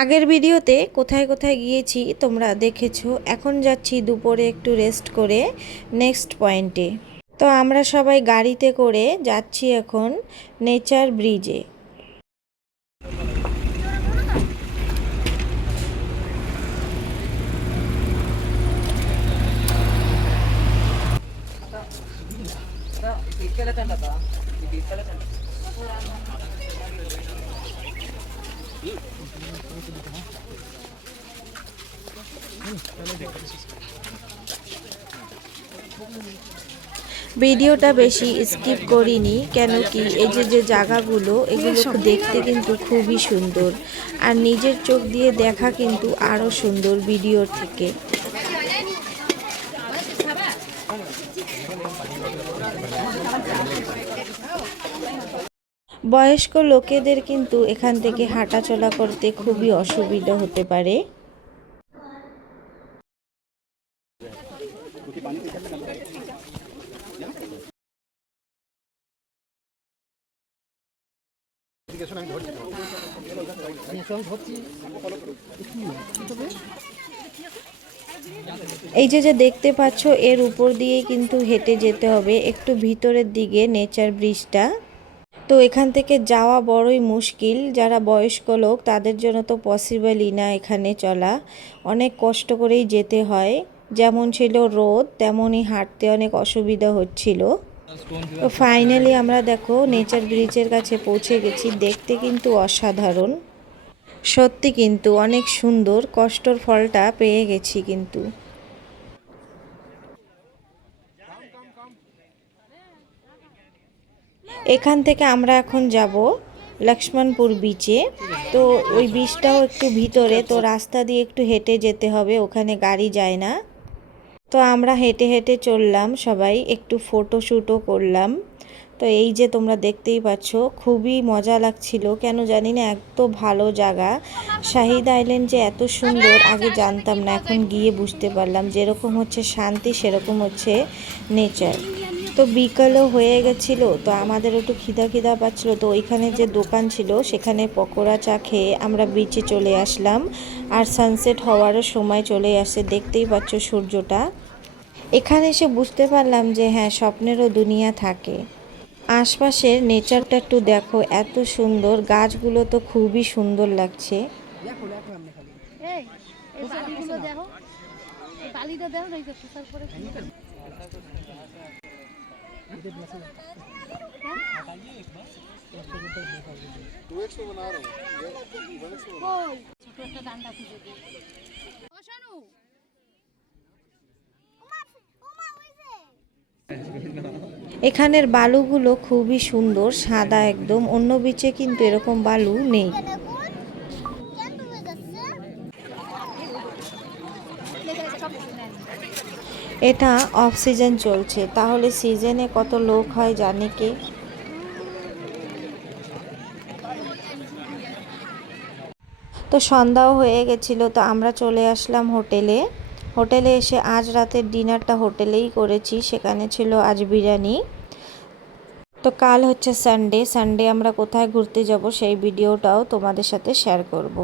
আগের ভিডিওতে কোথায় কোথায় গিয়েছি তোমরা দেখেছো। এখন যাচ্ছি দুপুরে একটু রেস্ট করে নেক্সট পয়েন্টে। তো আমরা সবাই গাড়িতে করে যাচ্ছি এখন নেচার ব্রিজে। ভিডিওটা বেশি স্কিপ করিনি, কেন কি এই যে জায়গাগুলো এগুলো দেখতে কিন্তু খুবই সুন্দর, আর নিজের চোখ দিয়ে দেখা কিন্তু আরও সুন্দর ভিডিওর থেকে। বয়স্ক লোকেদের কিন্তু এখান থেকে হাঁটাচলা করতে খুবই অসুবিধা হতে পারে। এই যে দেখতে পাচ্ছ, এর উপর দিয়ে কিন্তু হেঁটে যেতে হবে একটু ভিতরের দিকে নেচার ব্রিজটা। তো এখান থেকে যাওয়া বড়ই মুশকিল, যারা বয়স্ক লোক তাদের জন্য তো পসিবলই না এখানে চলা, অনেক কষ্ট করেই যেতে হয়। যেমন ছিল রোদ, তেমনই হাঁটতে অনেক অসুবিধা হচ্ছিল। তো ফাইনালি আমরা দেখো নেচার ব্রিজের কাছে পৌঁছে গেছি। দেখতে কিন্তু অসাধারণ, সত্যি কিন্তু অনেক সুন্দর, কষ্টর ফলটা পেয়ে গেছি কিন্তু। এখান থেকে আমরা এখন যাব লক্ষ্মণপুর বিচে। তো ওই বিচটাও একটু ভিতরে, তো রাস্তা দিয়ে একটু হেঁটে যেতে হবে, ওখানে গাড়ি যায় না। তো আমরা হেঁটে হেঁটে চললাম, সবাই একটু ফটোশ্যুটও করলাম। তো এই যে তোমরা দেখতেই পাচ্ছ, খুবই মজা লাগছিল, কেন জানি না, এত ভালো জায়গা। শাহিদ আইল্যান্ড যে এত সুন্দর আগে জানতাম না, এখন গিয়ে বুঝতে পারলাম। যেরকম হচ্ছে শান্তি, সেরকম হচ্ছে নেচার। তো বিকালও হয়ে গেছিলো, তো আমাদের একটু খিদা পাচ্ছিলো। তো ওইখানে যে দোকান ছিল সেখানে পকোড়া চা খেয়ে আমরা বিচে চলে আসলাম। আর সানসেট হওয়ারও সময় চলে আসে, দেখতেই পাচ্ছ সূর্যটা। এখানে এসে বুঝতে পারলাম যে হ্যাঁ, স্বপ্নেরও দুনিয়া থাকে। আশপাশের নেচারটা একটু দেখো, এত সুন্দর, গাছগুলো তো খুবই সুন্দর লাগছে। এখানের বালুগুলো খুবই সুন্দর, সাদা একদম। অন্য বিচে কিন্তু এরকম বালু নেই। এটা অফ সিজন চলছে, তাহলে সিজনে কত লোক হয় জানে কে। তো সন্ধ্যাও হয়ে গেছিলো, তো আমরা চলে আসলাম হোটেলে। হোটেলে এসে আজ রাতের ডিনারটা হোটেলেই করেছি, সেখানে ছিল আজ বিরিয়ানি। তো কাল হচ্ছে সানডে, আমরা কোথায় ঘুরতে যাব সেই ভিডিওটাও তোমাদের সাথে শেয়ার করব।